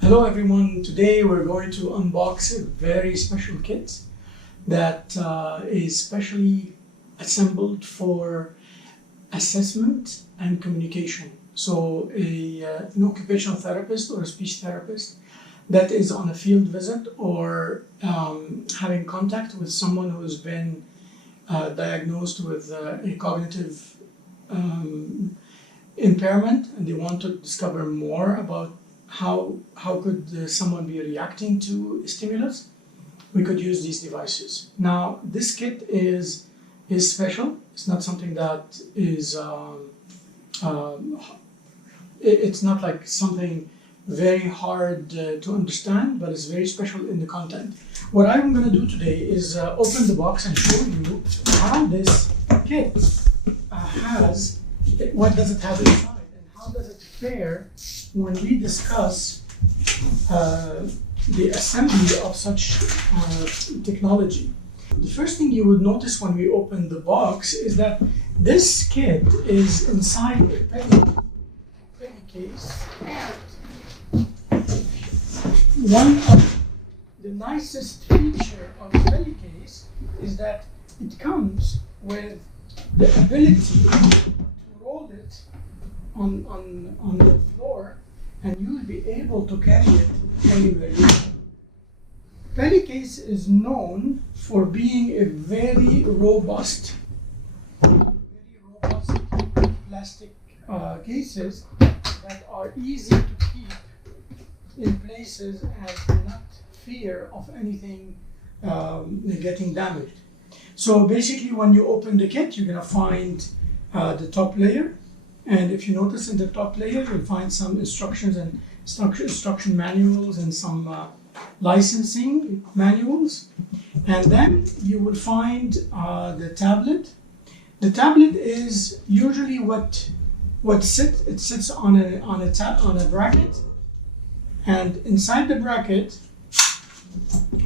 Hello everyone, today we're going to unbox a very special kit that is specially assembled for assessment and communication. So an occupational therapist or a speech therapist that is on a field visit or having contact with someone who has been diagnosed with a cognitive impairment, and they want to discover more about how could someone be reacting to stimulus. We could use these devices. Now, this kit is special. It's not something that is it's not like something very hard to understand, but it's very special in the content. What I'm going to do today is open the box and show you how this kit has, what does it have inside, and how does it fare when we discuss the assembly of such technology. The first thing you would notice when we open the box is that this kit is inside a penny case. One of the nicest feature of the penny case is that it comes with the ability to roll it on the floor, and you'll be able to carry it anywhere you go. Penny case is known for being a very robust plastic cases that are easy to keep in places and not fear of anything getting damaged. So basically, when you open the kit, you're going to find the top layer. And if you notice in the top layer, you'll find some instructions and instruction manuals and some licensing manuals. And then you will find the tablet. The tablet is usually it sits on a bracket, and inside the bracket,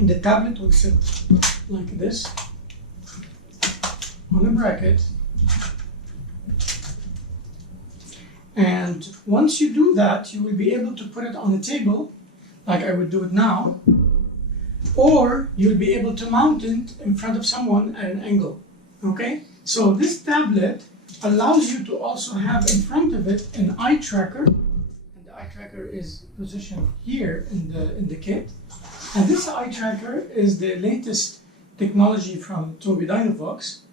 the tablet will sit like this on a bracket. And once you do that, you will be able to put it on a table, like I would do it now, or you'll be able to mount it in front of someone at an angle. Okay? So this tablet allows you to also have in front of it an eye tracker, and the eye tracker is positioned here in the kit. And this eye tracker is the latest technology from Tobii Dynavox.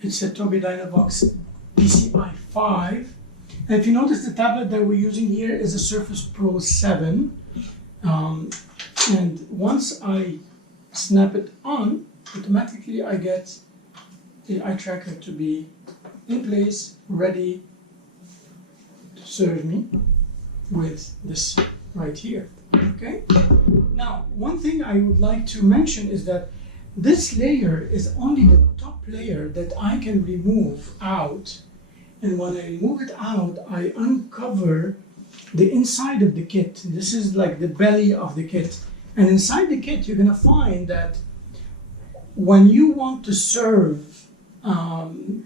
It's a Tobii Dynavox PCI 5. And if you notice, the tablet that we're using here is a Surface Pro 7. And once I snap it on, automatically I get the eye tracker to be in place, ready to serve me with this right here. Okay? Now, one thing I would like to mention is that this layer is only the top layer that I can remove out. And when I remove it out, I uncover the inside of the kit. This is like the belly of the kit. And inside the kit, you're going to find that when you want to serve an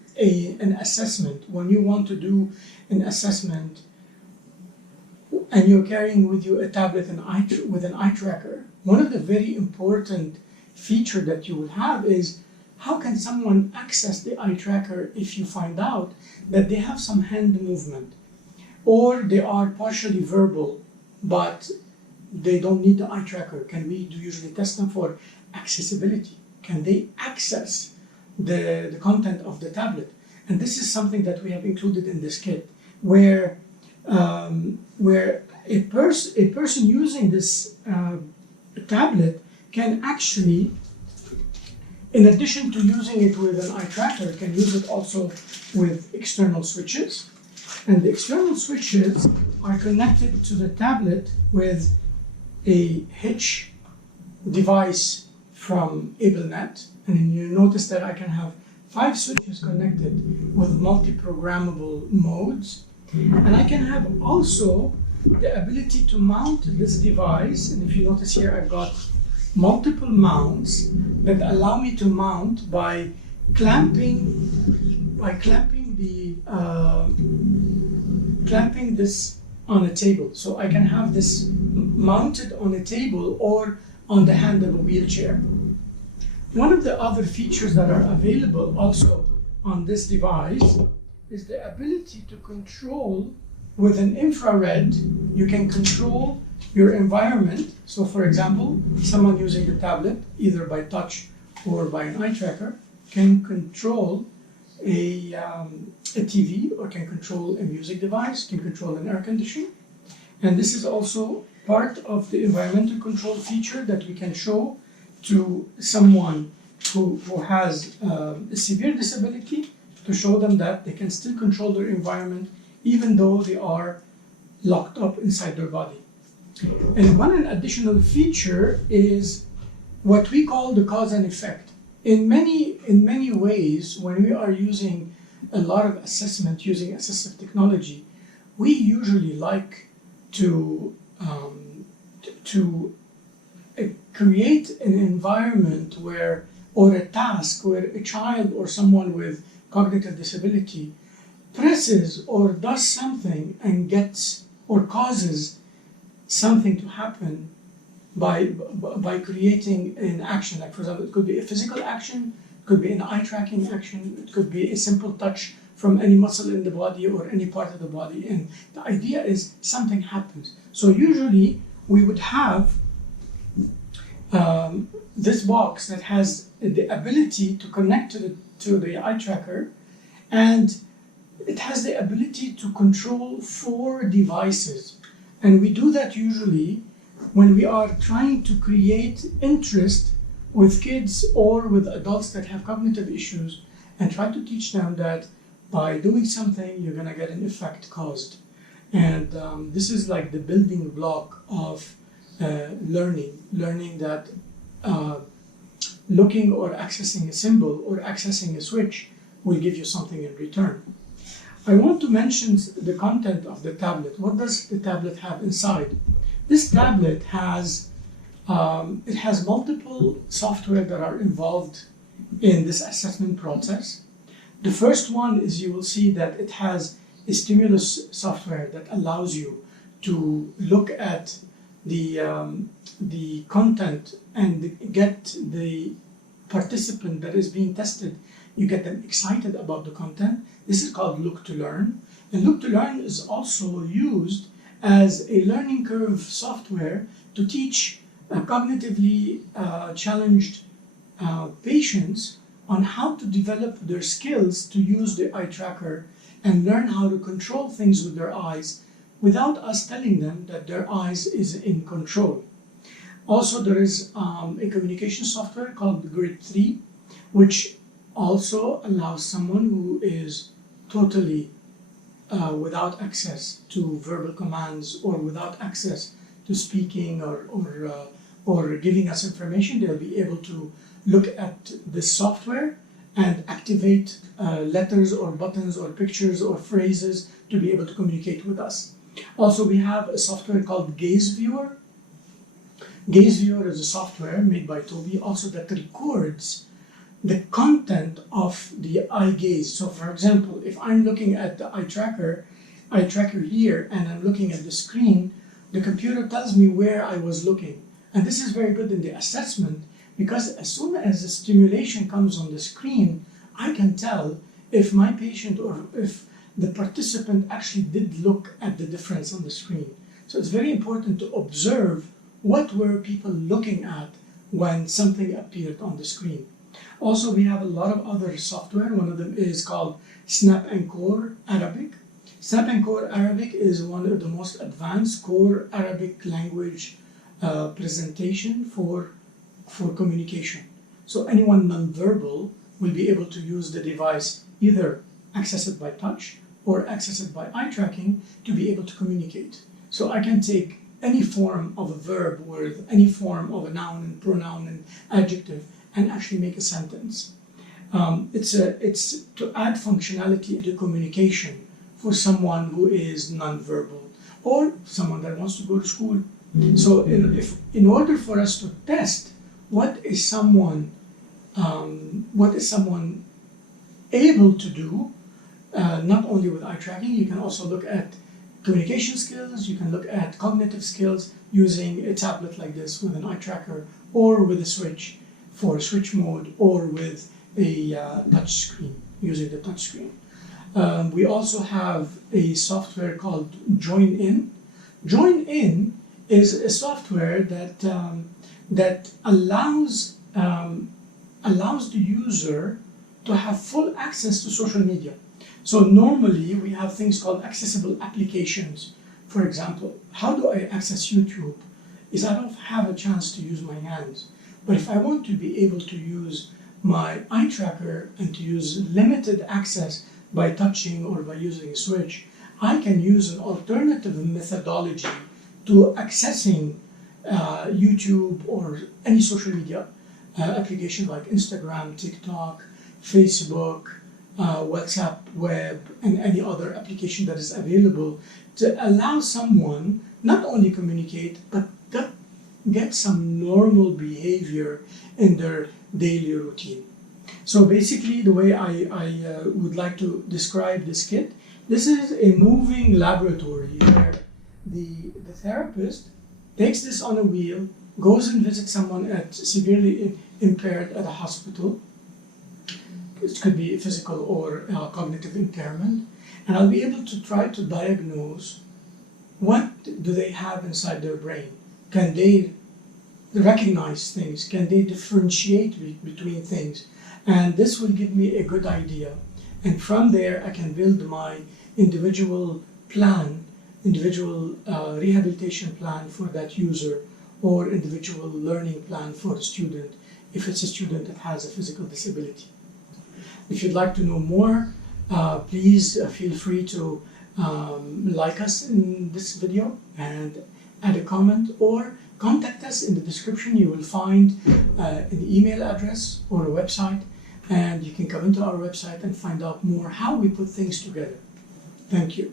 assessment, when you want to do an assessment, and you're carrying with you a tablet with an eye tracker, one of the very important features that you will have is how can someone access the eye tracker if you find out that they have some hand movement, or they are partially verbal, but they don't need the eye tracker? Can we usually test them for accessibility? Can they access the content of the tablet? And this is something that we have included in this kit, where a person using this tablet can actually, in addition to using it with an eye tracker, can use it also with external switches. And the external switches are connected to the tablet with a hitch device from AbleNet. And you notice that I can have 5 switches connected with multi-programmable modes. And I can have also the ability to mount this device. And if you notice here, I've got multiple mounts that allow me to mount by clamping this on a table. So I can have this mounted on a table or on the hand of a wheelchair. One of the other features that are available also on this device is the ability to control with an infrared. You can control your environment. So for example, someone using the tablet, either by touch or by an eye tracker, can control a TV, or can control a music device, can control an air conditioner. And this is also part of the environmental control feature that we can show to someone who has a severe disability, to show them that they can still control their environment even though they are locked up inside their body. And one additional feature is what we call the cause and effect. In many ways, when we are using a lot of assessment using assistive technology, we usually like to create an environment where, or a task where a child or someone with cognitive disability presses or does something and gets or causes something to happen by creating an action. Like for example, it could be a physical action, it could be an eye tracking action, it could be a simple touch from any muscle in the body or any part of the body. And the idea is something happens. So usually we would have this box that has the ability to connect to the eye tracker, and it has the ability to control 4 devices. And we do that usually when we are trying to create interest with kids or with adults that have cognitive issues, and try to teach them that by doing something, you're gonna get an effect caused. And this is like the building block of learning that looking or accessing a symbol or accessing a switch will give you something in return. I want to mention the content of the tablet. What does the tablet have inside? This tablet has multiple software that are involved in this assessment process. The first one is, you will see that it has a stimulus software that allows you to look at the content and get the participant that is being tested, you get them excited about the content. This is called Look to Learn. And Look to Learn is also used as a learning curve software to teach cognitively challenged patients on how to develop their skills to use the eye tracker and learn how to control things with their eyes without us telling them that their eyes is in control. Also, there is a communication software called Grid 3, which also allows someone who is totally without access to verbal commands or without access to speaking or giving us information, they'll be able to look at this software and activate letters or buttons or pictures or phrases to be able to communicate with us. Also, we have a software called Gaze Viewer. Gaze Viewer is a software made by Toby also that records the content of the eye gaze. So for example, if I'm looking at the eye tracker here, and I'm looking at the screen, the computer tells me where I was looking. And this is very good in the assessment, because as soon as the stimulation comes on the screen, I can tell if my patient or if the participant actually did look at the difference on the screen. So it's very important to observe what were people looking at when something appeared on the screen. Also, we have a lot of other software. One of them is called Snap and Core Arabic. Snap and Core Arabic is one of the most advanced core Arabic language presentation for communication. So anyone nonverbal will be able to use the device, either access it by touch or access it by eye tracking to be able to communicate. So I can take any form of a verb with any form of a noun and pronoun and adjective and actually make a sentence. It's to add functionality to communication for someone who is nonverbal or someone that wants to go to school. So in order for us to test what is someone able to do, not only with eye tracking, you can also look at communication skills, you can look at cognitive skills using a tablet like this with an eye tracker, or with a switch for switch mode, or with a touch screen, using the touch screen. We also have a software called Join In. Join In is a software that allows the user to have full access to social media. So normally we have things called accessible applications. For example, how do I access YouTube? Is I don't have a chance to use my hands. But if I want to be able to use my eye tracker and to use limited access by touching or by using a switch, I can use an alternative methodology to accessing YouTube or any social media application like Instagram, TikTok, Facebook, WhatsApp web, and any other application that is available to allow someone not only communicate but get some normal behavior in their daily routine. So basically the way I would like to describe this kit, this is a moving laboratory where the therapist takes this on a wheel, goes and visits someone at severely impaired at a hospital. It could be physical or cognitive impairment, and I'll be able to try to diagnose what do they have inside their brain. Can they recognize things? Can they differentiate between things? And this will give me a good idea. And from there, I can build my individual plan, individual rehabilitation plan for that user, or individual learning plan for a student, if it's a student that has a physical disability. If you'd like to know more, please feel free to like us in this video and add a comment, or contact us. In the description you will find an email address or a website, and you can come into our website and find out more how we put things together. Thank you.